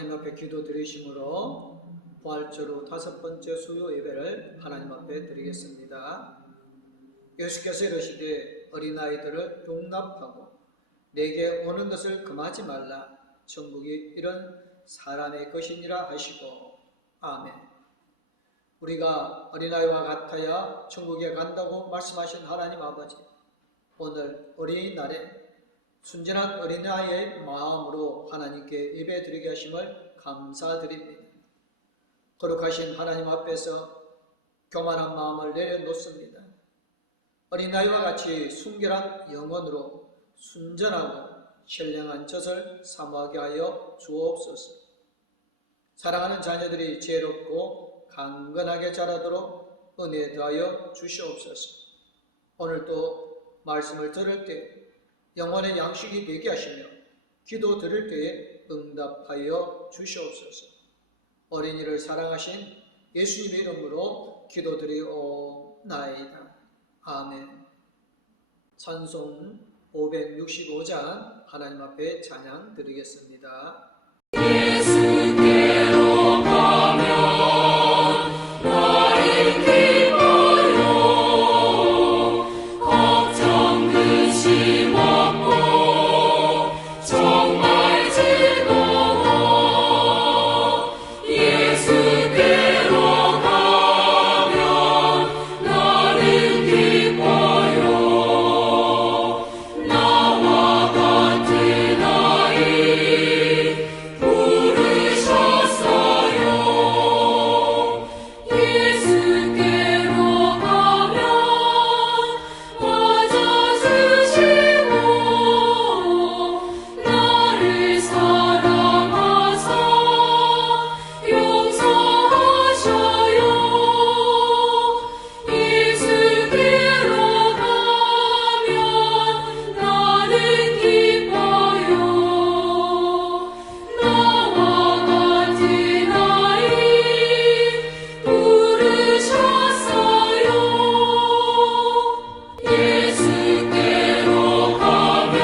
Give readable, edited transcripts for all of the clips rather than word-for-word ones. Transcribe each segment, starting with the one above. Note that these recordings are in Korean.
하나님 앞에 기도 드리심으로 부활절 후 5번째 수요 예배를 하나님 앞에 드리겠습니다. 예수께서 이르시되 어린아이들을 용납하고 내게 오는 것을 금하지 말라. 천국이 이런 사람의 것이니라 하시고 아멘. 우리가 어린아이와 같아야 천국에 간다고 말씀하신 하나님 아버지, 오늘 어린이날에 순전한 어린아이의 마음으로 하나님께 예배드리게 하심을 감사드립니다. 거룩하신 하나님 앞에서 교만한 마음을 내려놓습니다. 어린아이와 같이 순결한 영혼으로 순전하고 신령한 젖을 사모하게 하여 주옵소서. 사랑하는 자녀들이 지혜롭고 강건하게 자라도록 은혜 더하여 주시옵소서. 오늘도 말씀을 들을 때 영혼의 양식이 되게 하시며 기도 드릴 때에 응답하여 주시옵소서. 어린이를 사랑하신 예수님의 이름으로 기도드리옵나이다. 아멘. 찬송 565장 하나님 앞에 찬양 드리겠습니다. 예수께로 가면 나를 기뻐요. 걱정 근심 없고 정말 즐거워. 예수께로 가면 나를 기뻐요. 나와 같은 아이 부르셨어요. 예수께로 가면 맞아주시고 나를 사랑하사 용서하셔요. 예수께로 가면 나는 기뻐요. 나와 같은 아이 부르셨어요. 예수께로 가면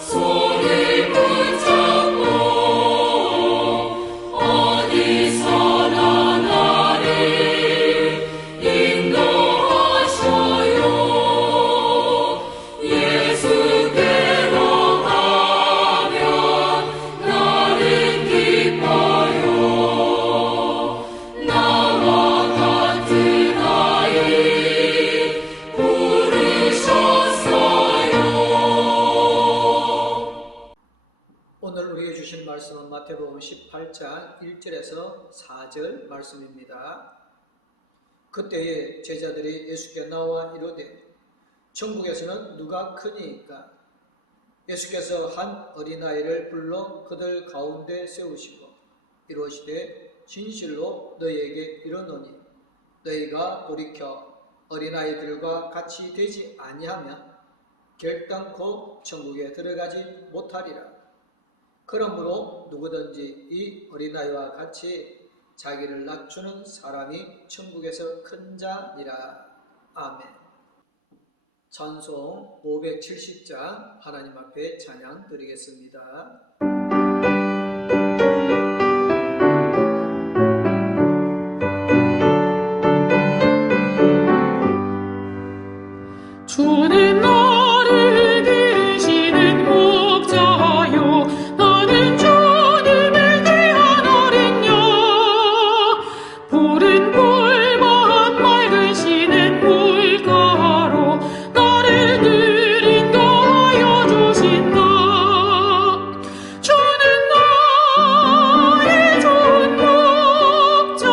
손을 붙잡고 어디서나 나를 인도하셔요. 예수께로 가면 나는 기뻐요. 나와 같은 아이 부르셨어요. 오늘 우리에게 주신 말씀은 마태복음 18장 1절에서 4절 말씀입니다. 그때에 제자들이 예수께 나와 이르되 천국에서는 누가 크니이까? 예수께서 한 어린아이를 불러 그들 가운데 세우시고 이르시되 진실로 너희에게 이르노니 너희가 돌이켜 어린아이들과 같이 되지 아니하면 결단코 천국에 들어가지 못하리라. 그러므로 누구든지 이 어린아이와 같이 자기를 낮추는 사람이 천국에서 큰 자니라. 아멘. 찬송 570장 하나님 앞에 찬양 드리겠습니다. 주는 나를 기르시는 목자요. 나는 주님을 위한 어린 양. 푸른 풀만 맑은 시는 물가로 나를 늘 인도하여 주신다. 주는 나의 좋은 목자.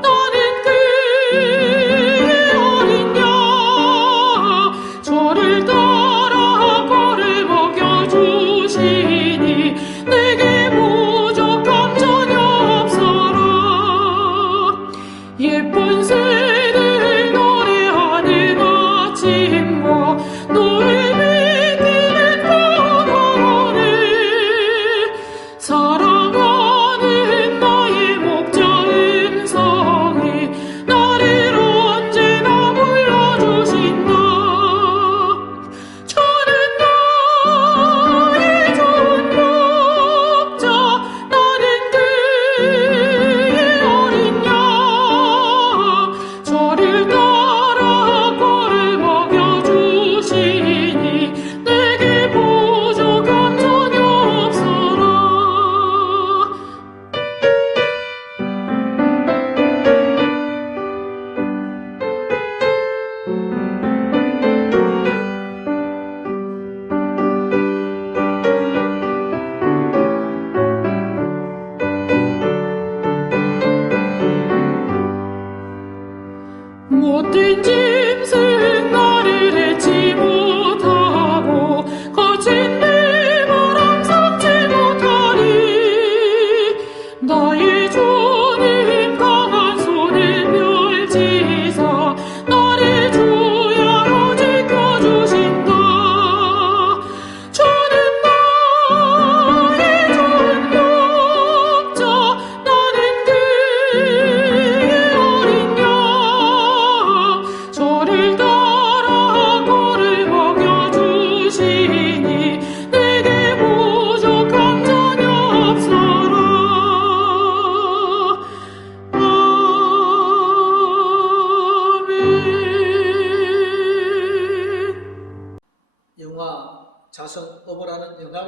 나는 그의 어린 양. 저를 따라 꼴을 먹여주시니 내게 부족함 전혀 없어라. 예쁜 새들 노래하는 아침과 너를 믿기는 밤하늘 사랑하는 나의 목자 음성이 나를 언제나 불러주신다. 주는 나의 좋은 목자.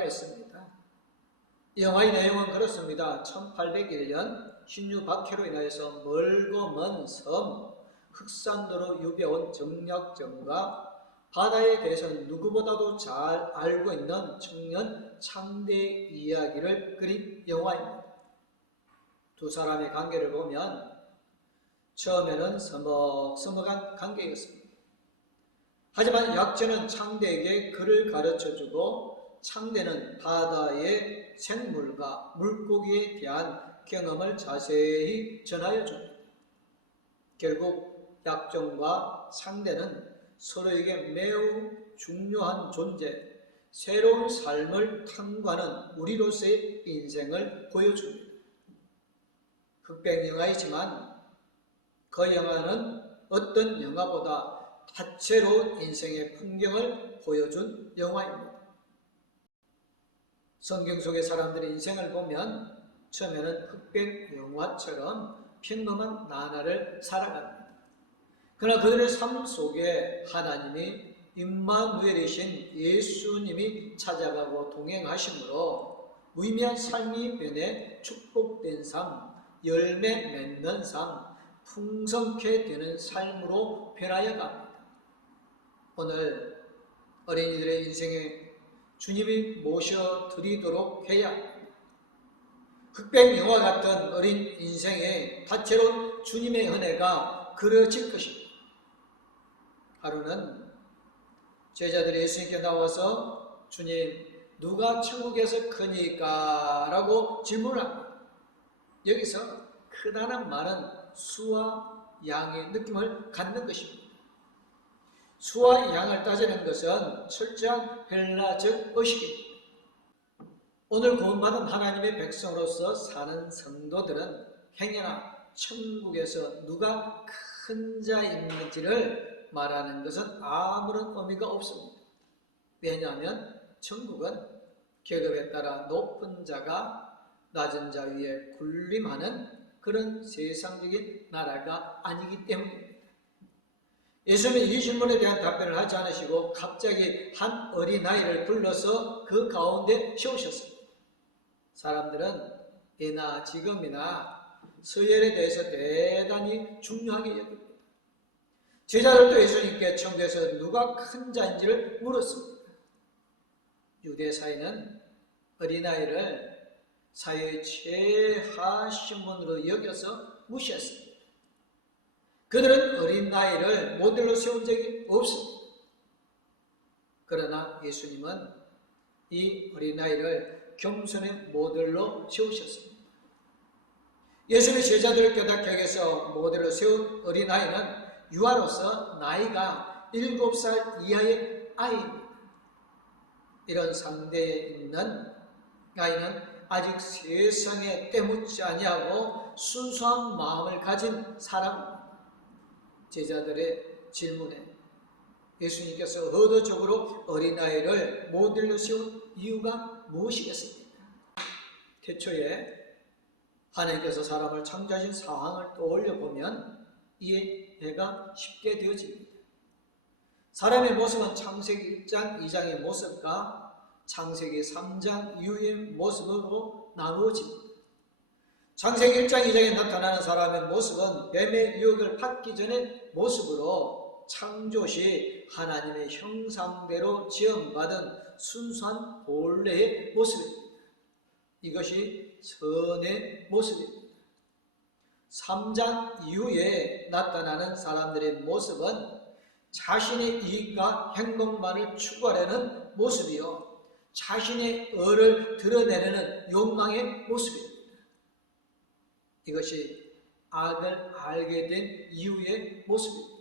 대답했습니다. 영화의 내용은 그렇습니다. 1801년 신유 박해로 인하여서 멀고 먼 섬 흑산도로 유배온 정약정과 바다에 대해서는 누구보다도 잘 알고 있는 청년 창대의 이야기를 그린 영화입니다. 두 사람의 관계를 보면 처음에는 서먹서먹한 관계였습니다. 하지만 약자는 창대에게 글을 가르쳐주고 창대는 바다의 생물과 물고기에 대한 경험을 자세히 전하여 줍니다. 결국 약종과 창대는 서로에게 매우 중요한 존재, 새로운 삶을 탐구하는 우리로서의 인생을 보여줍니다. 흑백 영화이지만 그 영화는 어떤 영화보다 다채로운 인생의 풍경을 보여준 영화입니다. 성경 속의 사람들의 인생을 보면 처음에는 흑백 영화처럼 평범한 나날을 살아갑니다. 그러나 그들의 삶 속에 하나님이 임마누엘이신 예수님이 찾아가고 동행하심으로 무의미한 삶이 변해 축복된 삶, 열매 맺는 삶, 풍성케 되는 삶으로 변하여 갑니다. 오늘 어린이들의 인생에 주님이 모셔드리도록 해야 합니다. 흑백 영화 같은 어린 인생에 다채로운 주님의 은혜가 그려질 것입니다. 하루는 제자들이 예수님께 나와서 주님, 누가 천국에서 크니까? 라고 질문을 합니다. 여기서 크다는 말은 수와 양의 느낌을 갖는 것입니다. 수와 양을 따지는 것은 철저한 헬라적 의식입니다. 오늘 구원받은 하나님의 백성으로서 사는 성도들은 행여나 천국에서 누가 큰 자인지를 말하는 것은 아무런 의미가 없습니다. 왜냐하면 천국은 계급에 따라 높은 자가 낮은 자 위에 군림하는 그런 세상적인 나라가 아니기 때문입니다. 예수님은 이 질문에 대한 답변을 하지 않으시고 갑자기 한 어린아이를 불러서 그 가운데 세우셨습니다. 사람들은 예나 지금이나 서열에 대해서 대단히 중요하게 여깁니다. 제자들도 예수님께 천국에서 누가 큰 자인지를 물었습니다. 유대사회는 어린아이를 사회의 최하신분으로 여겨서 무시했습니다. 그들은 어린아이를 모델로 세운 적이 없습니다. 그러나 예수님은 이 어린아이를 겸손의 모델로 세우셨습니다. 예수님의 제자들을 깨닫게 해서 모델로 세운 어린아이는 유아로서 나이가 7살 이하의 아이입니다. 이런 상대에 있는 아이는 아직 세상에 때묻지 아니하고 순수한 마음을 가진 사람입니다. 제자들의 질문에 예수님께서 의도적으로 어린아이를 모델로 세운 이유가 무엇이겠습니까? 태초에 하나님께서 사람을 창조하신 상황을 떠올려보면 이해가 쉽게 되어집니다. 사람의 모습은 창세기 1장, 2장의 모습과 창세기 3장 이후의 모습으로 나누어집니다. 창세기 1장, 2장에 나타나는 사람의 모습은 뱀의 유혹을 받기 전의 모습으로 창조시 하나님의 형상대로 지음받은 순수한 본래의 모습입니다. 이것이 선의 모습입니다. 3장 이후에 나타나는 사람들의 모습은 자신의 이익과 행복만을 추구하려는 모습이요, 자신의 의를 드러내려는 욕망의 모습입니다. 이것이 악을 알게 된 이후의 모습입니다.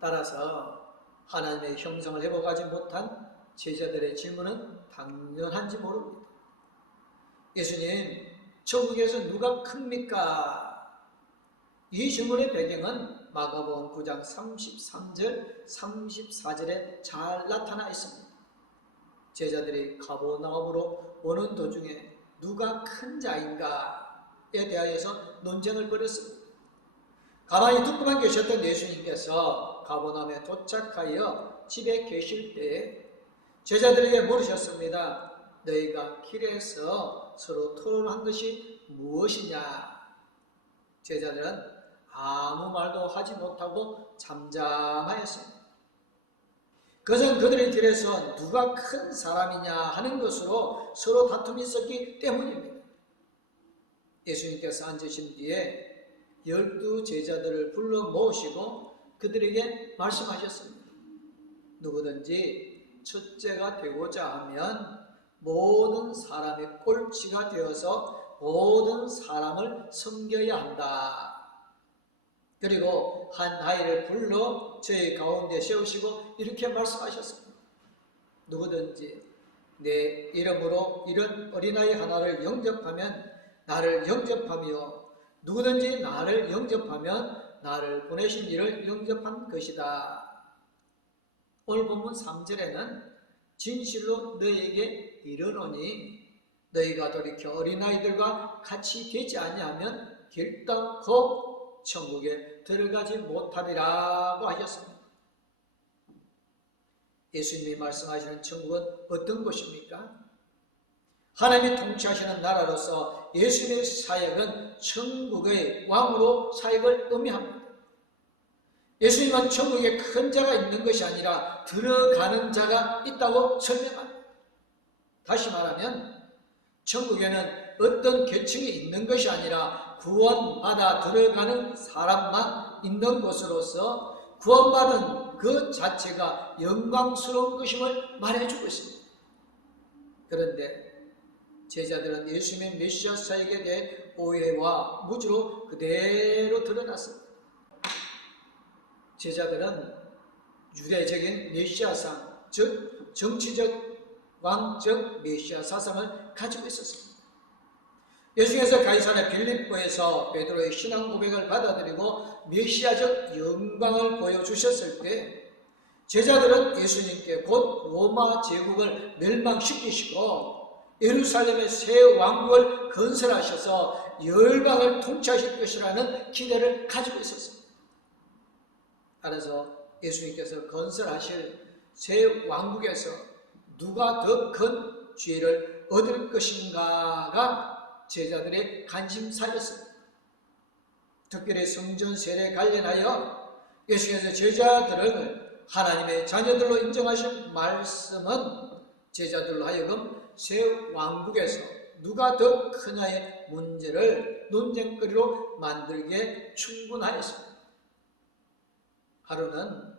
따라서 하나님의 형상을 회복하지 못한 제자들의 질문은 당연한지 모릅니다. 예수님, 천국에서 누가 큽니까? 이 질문의 배경은 마가복음 9장 33절, 34절에 잘 나타나 있습니다. 제자들이 가버나움으로 오는 도중에 누가 큰 자인가에 대하여서 논쟁을 벌였습니다. 가만히 듣고만 계셨던 예수님께서 가버나움에 도착하여 집에 계실 때에 제자들에게 물으셨습니다. 너희가 길에서 서로 토론한 것이 무엇이냐? 제자들은 아무 말도 하지 못하고 잠잠하였습니다. 그것은 그들의 길에서 누가 큰 사람이냐 하는 것으로 서로 다툼이 있었기 때문입니다. 예수님께서 앉으신 뒤에 12 제자들을 불러 모으시고 그들에게 말씀하셨습니다. 누구든지 첫째가 되고자 하면 모든 사람의 꼴찌가 되어서 모든 사람을 섬겨야 한다. 그리고 한 아이를 불러 저희 가운데 세우시고 이렇게 말씀하셨습니다. 누구든지 내 이름으로 이런 어린아이 하나를 영접하면 나를 영접하며 누구든지 나를 영접하면 나를 보내신 이를 영접한 것이다. 오늘 본문 3절에는 진실로 너희에게 이르노니 너희가 돌이켜 어린아이들과 같이 되지 아니하면 결단코 천국에 들어가지 못하리라고 하셨습니다. 예수님이 말씀하시는 천국은 어떤 곳입니까? 하나님이 통치하시는 나라로서 예수님의 사역은 천국의 왕으로 사역을 의미합니다. 예수님은 천국에 큰 자가 있는 것이 아니라 들어가는 자가 있다고 설명합니다. 다시 말하면 천국에는 어떤 계층이 있는 것이 아니라 구원받아 들어가는 사람만 있는 곳으로서 구원받은 그 자체가 영광스러운 것임을 말해주고 있습니다. 그런데 제자들은 예수님의 메시아 사역에 대해 오해와 무지로 그대로 드러났습니다. 제자들은 유대적인 메시아상, 즉 정치적 왕적 메시아 사상을 가지고 있었습니다. 예수께서 가이사랴 빌립보에서 베드로의 신앙 고백을 받아들이고 메시아적 영광을 보여주셨을 때 제자들은 예수님께 곧 로마 제국을 멸망시키시고 예루살렘의 새 왕국을 건설하셔서 열방을 통치하실 것이라는 기대를 가지고 있었습니다. 따라서 예수님께서 건설하실 새 왕국에서 누가 더 큰 지혜를 얻을 것인가가 제자들의 관심사였습니다. 특별히 성전 세례에 관련하여 예수께서 제자들을 하나님의 자녀들로 인정하신 말씀은 제자들로 하여금 새 왕국에서 누가 더 크냐의 문제를 논쟁거리로 만들기에 충분하였습니다. 하루는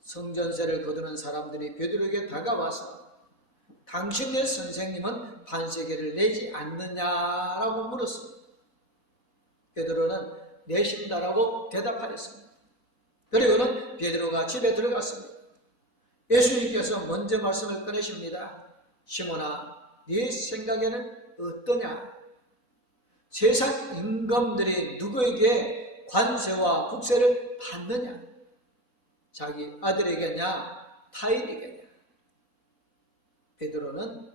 성전세를 거두는 사람들이 베드로에게 다가와서 당신의 선생님은 반세계를 내지 않느냐라고 물었습니다. 베드로는 내신다라고 대답하였습니다. 그리고는 베드로가 집에 들어갔습니다. 예수님께서 먼저 말씀을 꺼내십니다. 시몬아, 네 생각에는 어떠냐? 세상 임금들이 누구에게 관세와 국세를 받느냐? 자기 아들에게냐? 타인에게냐? 베드로는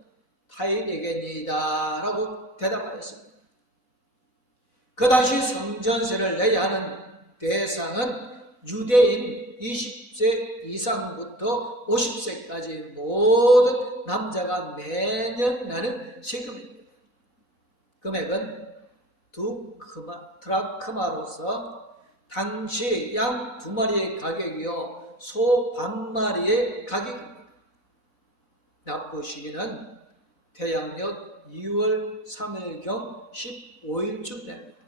타인에게니이다 라고 대답하였습니다. 그 당시 성전세를 내야 하는 대상은 유대인 20세 이상부터 50세까지 모든 남자가 매년 내는 세금입니다. 금액은 2 드라크마로서 당시 양 2마리의 가격이요 소 반마리의 가격입니다. 납부 시기는 태양력 2월 3일경 15일쯤 됩니다.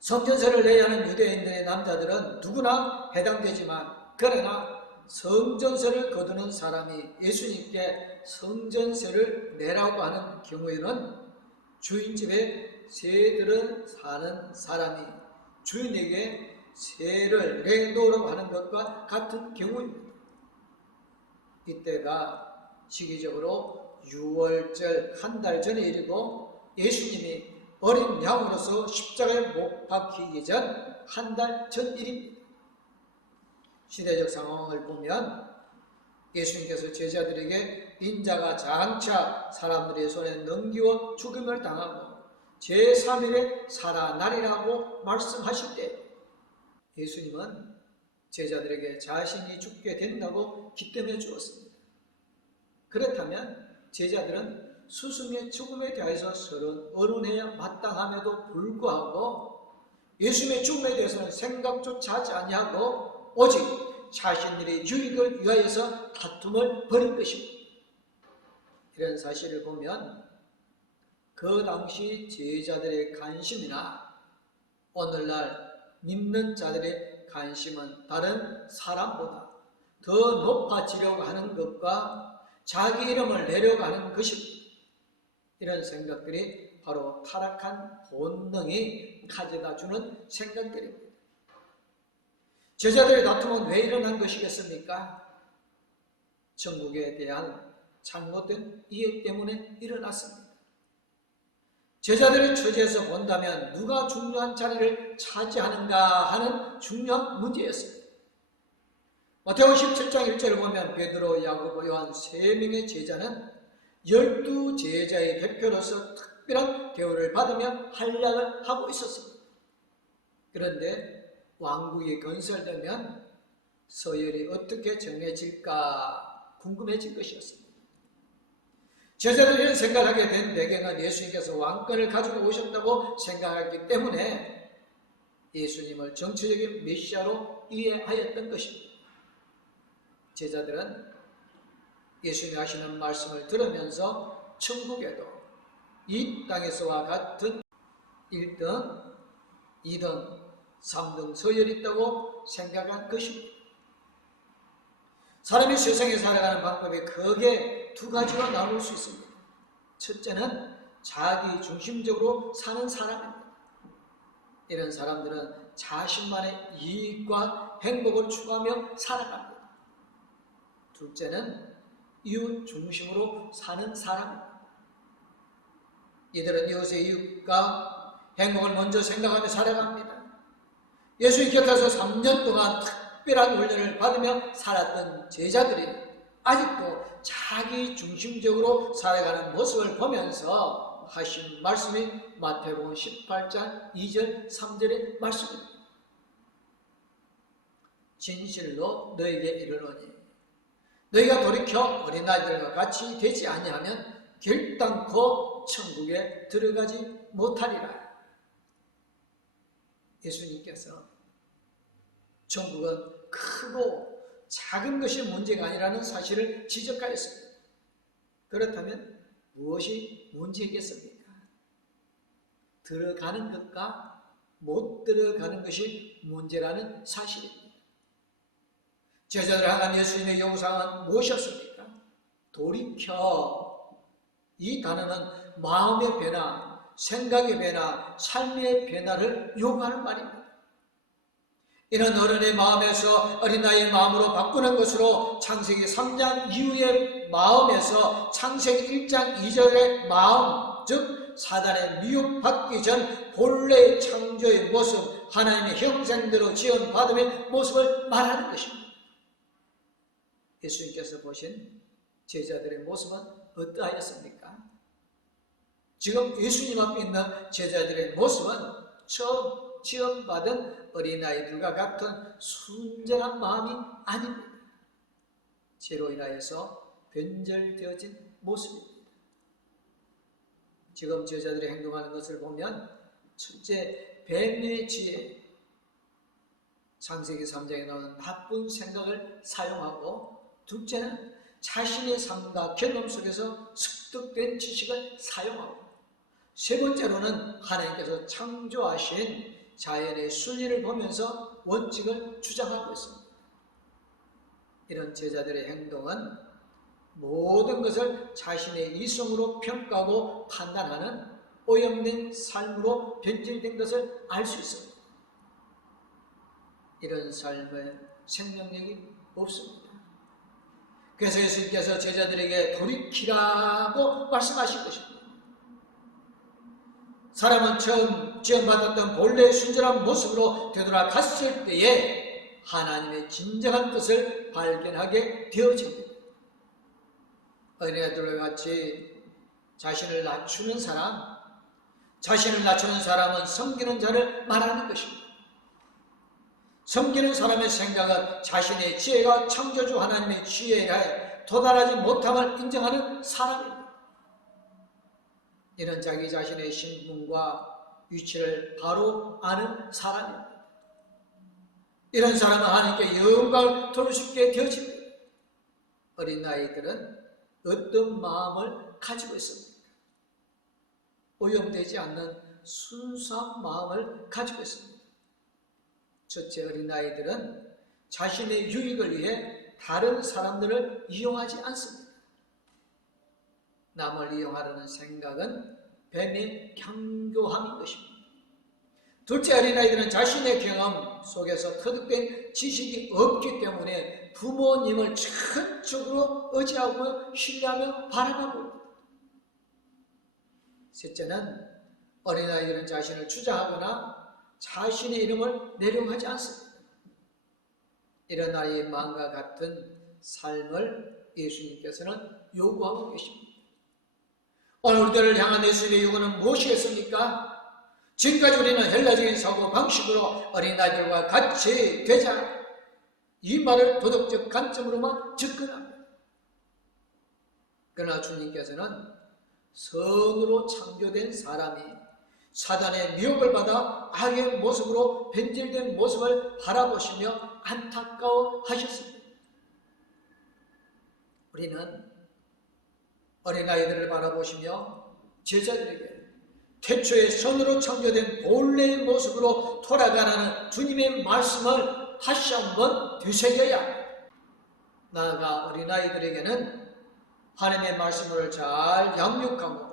성전세를 내야 하는 유대인들의 남자들은 누구나 해당되지만 그러나 성전세를 거두는 사람이 예수님께 성전세를 내라고 하는 경우에는 주인집에 새들을 사는 사람이 주인에게 새를 내놓으라고 하는 것과 같은 경우입니다. 이때가 시기적으로 6월절 한 달 전의 일이고 예수님이 어린 양으로서 십자가에 못 박히기 전 한 달 전 일입니다. 시대적 상황을 보면 예수님께서 제자들에게 인자가 장차 사람들의 손에 넘기워 죽음을 당하고 제3일에 살아나리라고 말씀하실 때 예수님은 제자들에게 자신이 죽게 된다고 기뜸해 주었습니다. 그렇다면 제자들은 스승의 죽음에 대해서 서로 의논해야 마땅함에도 불구하고 예수님의 죽음에 대해서는 생각조차 하지 아니하고 오직 자신들의 유익을 위하여서 다툼을 벌인 것입니다. 이런 사실을 보면 그 당시 제자들의 관심이나 오늘날 믿는 자들의 관심은 다른 사람보다 더 높아지려고 하는 것과 자기 이름을 내려고 하는 것입니다. 이런 생각들이 바로 타락한 본능이 가져다 주는 생각들입니다. 제자들의 다툼은 왜 일어난 것이겠습니까? 천국에 대한 잘못된 이해 때문에 일어났습니다. 제자들의 처지에서 본다면 누가 중요한 자리를 차지하는가 하는 중요한 문제였습니다. 마태복음 17장 1절을 보면 베드로, 야고보, 요한 3명의 제자는 12제자의 대표로서 특별한 대우를 받으며 활약을 하고 있었습니다. 그런데 왕국이 건설되면 서열이 어떻게 정해질까 궁금해질 것이었습니다. 제자들이 이런 생각을 하게 된 배경은 예수님께서 왕권을 가지고 오셨다고 생각했기 때문에 예수님을 정치적인 메시아로 이해하였던 것입니다. 제자들은 예수님이 하시는 말씀을 들으면서 천국에도 이 땅에서와 같은 1등, 2등, 3등 서열이 있다고 생각한 것입니다. 사람이 세상에 살아가는 방법이 크게 두 가지로 나눌 수 있습니다. 첫째는 자기 중심적으로 사는 사람입니다. 이런 사람들은 자신만의 이익과 행복을 추구하며 살아갑니다. 둘째는 이웃 중심으로 사는 사람입니다. 이들은 이웃의 이웃과 행복을 먼저 생각하며 살아갑니다. 예수님 곁에서 3년 동안 특별한 훈련을 받으며 살았던 제자들이 아직도 자기 중심적으로 살아가는 모습을 보면서 하신 말씀이 마태복음 18장 2절 3절의 말씀입니다. 진실로 너에게 이르노니 너희가 돌이켜 어린아이들과 같이 되지 아니하면 결단코 천국에 들어가지 못하리라. 예수님께서 천국은 크고 작은 것이 문제가 아니라는 사실을 지적하였습니다. 그렇다면 무엇이 문제겠습니까? 들어가는 것과 못 들어가는 것이 문제라는 사실입니다. 제자들 향한 예수님의 요구사항은 무엇이었습니까? 돌이켜. 이 단어는 마음의 변화, 생각의 변화, 삶의 변화를 요구하는 말입니다. 이런 어른의 마음에서 어린아이의 마음으로 바꾸는 것으로 창세기 3장 이후의 마음에서 창세기 1장 2절의 마음, 즉 사단의 미혹받기 전 본래의 창조의 모습, 하나님의 형상대로 지원받음의 모습을 말하는 것입니다. 예수님께서 보신 제자들의 모습은 어떠하였습니까? 지금 예수님 앞에 있는 제자들의 모습은 처음 지원받은 어린아이들과 같은 순전한 마음이 아닙니다. 죄로 인하여서 변절되어진 모습입니다. 지금 제자들이 행동하는 것을 보면 첫째, 뱀의 지혜, 창세기 3장에 나오는 나쁜 생각을 사용하고, 둘째는 자신의 삶과 경험 속에서 습득된 지식을 사용하고, 세 번째로는 하나님께서 창조하신 자연의 순리를 보면서 원칙을 주장하고 있습니다. 이런 제자들의 행동은 모든 것을 자신의 이성으로 평가하고 판단하는 오염된 삶으로 변질된 것을 알 수 있습니다. 이런 삶의 생명력이 없습니다. 그래서 예수님께서 제자들에게 돌이키라고 말씀하신 것입니다. 사람은 처음 지원받았던 본래의 순전한 모습으로 되돌아갔을 때에 하나님의 진정한 뜻을 발견하게 되어집니다. 어린애들과 같이 자신을 낮추는 사람, 자신을 낮추는 사람은 섬기는 자를 말하는 것입니다. 섬기는 사람의 생각은 자신의 지혜가 창조주 하나님의 지혜에 도달하지 못함을 인정하는 사람입니다. 이런 자기 자신의 신분과 위치를 바로 아는 사람입니다. 이런 사람은 하나님께 영광을 돌릴 수 있게 되어집니다. 어린 아이들은 어떤 마음을 가지고 있습니까? 오염되지 않는 순수한 마음을 가지고 있습니다. 첫째, 어린 아이들은 자신의 유익을 위해 다른 사람들을 이용하지 않습니다. 남을 이용하려는 생각은 뱀의 강교함인 것입니다. 둘째, 어린아이들은 자신의 경험 속에서 터득된 지식이 없기 때문에 부모님을 적극적으로 의지하고 신뢰하며 바라보고, 셋째는 어린아이들은 자신을 주장하거나 자신의 이름을 내려하지 않습니다. 이런 아이의 마음과 같은 삶을 예수님께서는 요구하고 계십니다. 오늘 우리들을 향한 예수님의 요구는 무엇이겠습니까? 지금까지 우리는 헬라적인 사고 방식으로 어린아이들과 같이 되자, 이 말을 도덕적 관점으로만 접근합니다. 그러나 주님께서는 선으로 창조된 사람이 사단의 미혹을 받아 악의 모습으로 변질된 모습을 바라보시며 안타까워하셨습니다. 우리는 어린아이들을 바라보시며 제자들에게 태초에 선으로 창조된 본래의 모습으로 돌아가라는 주님의 말씀을 다시 한번 되새겨야 합니다. 나아가 어린아이들에게는 하나님의 말씀을 잘 양육하고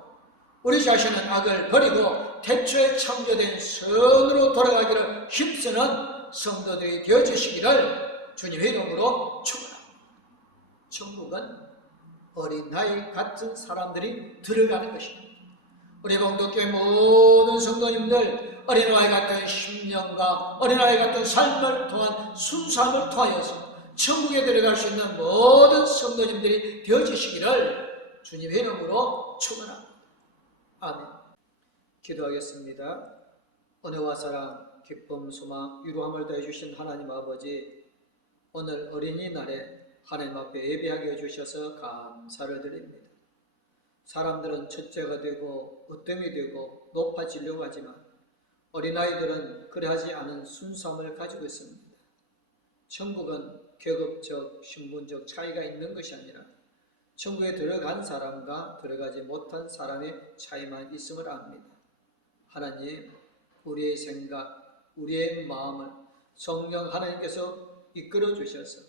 우리 자신은 악을 버리고 태초에 창조된 선으로 돌아가기를 힘쓰는 성도들이 되어주시기를 주님의 이름으로 축원합니다. 천국은 어린아이 같은 사람들이 들어가는 것입니다. 우리 봉독교회 모든 성도님들, 어린아이 같은 심령과 어린아이 같은 삶을 통한 순수함을 통하여서 천국에 들어갈 수 있는 모든 성도님들이 되어주시기를 주님의 이름으로 축원합니다. 아멘. 기도하겠습니다. 은혜와 사랑, 기쁨, 소망, 유로함을 더해주신 하나님 아버지, 오늘 어린이날에 하나님 앞에 예배하게 해주셔서 감사를 드립니다. 사람들은 첫째가 되고 어뜸이 되고 높아지려고 하지만 어린아이들은 그러하지 않은 순수함을 가지고 있습니다. 천국은 계급적, 신분적 차이가 있는 것이 아니라 천국에 들어간 사람과 들어가지 못한 사람의 차이만 있음을 압니다. 하나님, 우리의 생각, 우리의 마음을 성령 하나님께서 이끌어 주셔서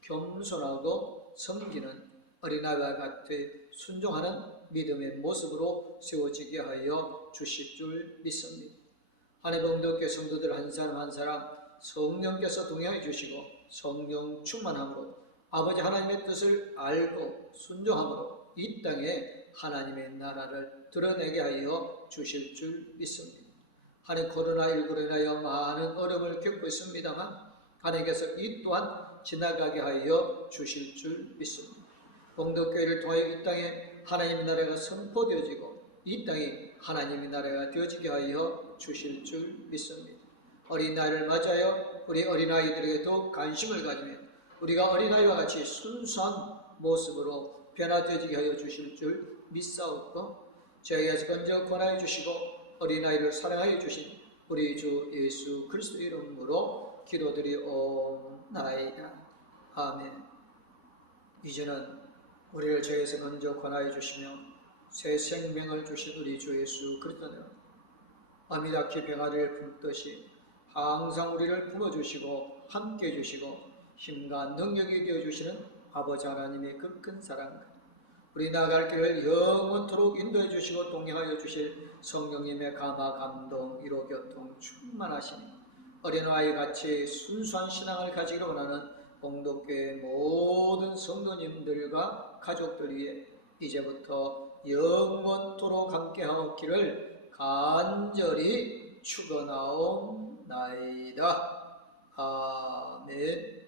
겸손하고 섬기는 어린아이와 같이 순종하는 믿음의 모습으로 세워지게 하여 주실 줄 믿습니다. 하나님 봉독교 성도들 한 사람 한 사람 성령께서 동행해 주시고 성령 충만함으로 아버지 하나님의 뜻을 알고 순종함으로 이 땅에 하나님의 나라를 드러내게 하여 주실 줄 믿습니다. 하나님, 코로나19로 인하여 많은 어려움을 겪고 있습니다만 하나님께서 이 또한 지나가게 하여 주실 줄 믿습니다. 봉독교회를 통하여 이 땅에 하나님의 나라가 선포되어지고 이 땅이 하나님의 나라가 되어지게 하여 주실 줄 믿습니다. 어린아이를 맞아요. 우리 어린아이들에게 더 관심을 가지며 우리가 어린아이와 같이 순수한 모습으로 변화되어지게 하여 주실 줄 믿사옵고, 저에게서 먼저 권하여 주시고 어린아이를 사랑하여 주신 우리 주 예수 그리스도 이름으로 기도드리옵나이다. 아멘. 이제는 우리를 죄에서 먼저 권하여 주시며 새 생명을 주신 우리 주 예수 그리스도는 아미다키 병아리를 품듯이 항상 우리를 품어주시고 함께 해주시고 힘과 능력이 되어주시는 아버지 하나님의 그 큰 사랑과 우리 나아갈 길을 영원토록 인도해 주시고 동행하여 주실 성령님의 감화, 감동, 위로, 교통 충만하시니 어린아이같이 순수한 신앙을 가지기를 원하는 봉독교회 모든 성도님들과 가족들 위해 이제부터 영원토록 함께하옵기를 간절히 축원하옵나이다. 아멘.